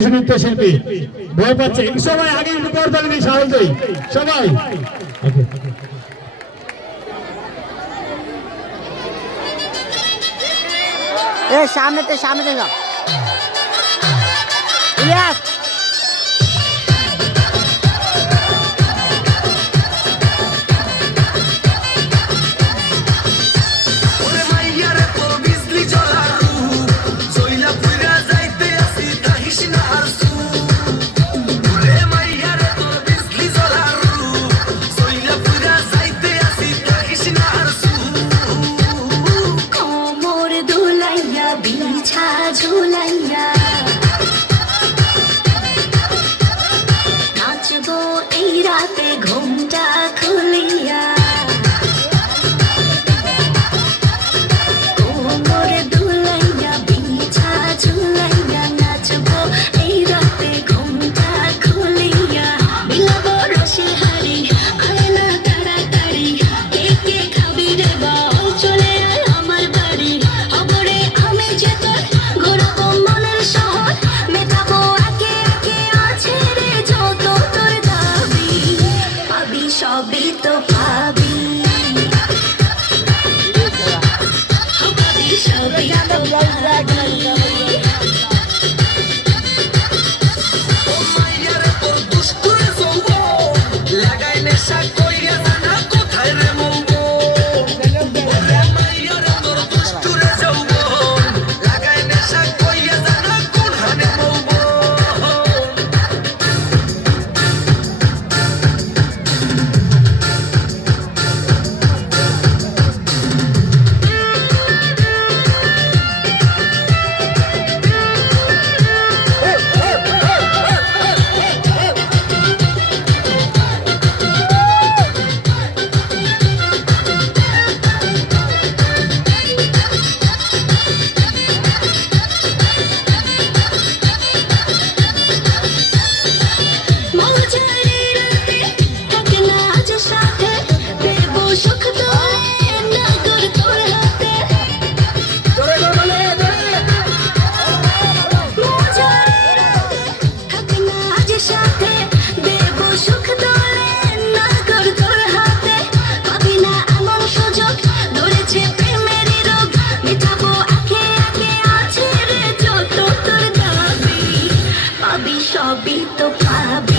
নৃত্যশিল্পী ভয় পাচ্ছে সবাই আগে একটু করতালি দিই সহজেই সবাই সামনেতে যাও ইলিয়াস ঝুলাইয়া নাচবো এই রাতে ঘুমটা খুলিয়া কোমর দুলাইয়া বিছা ঝুলাইয়া নাচবো এই রাতে ঘুমটা খুলিয়া বিলাবো রসে হারি আয়না তাড়াতাড়ি কে খাবি রে বল চলে আয় আমার বাড়ি খবরে আমি যে তোর ঘুরবো মনের শহর মেটাবো একে একে আছে রে যত তোর দাবি পাবি সবই তো পাবি পাবি সবই তো পাবি সবই তো পাবি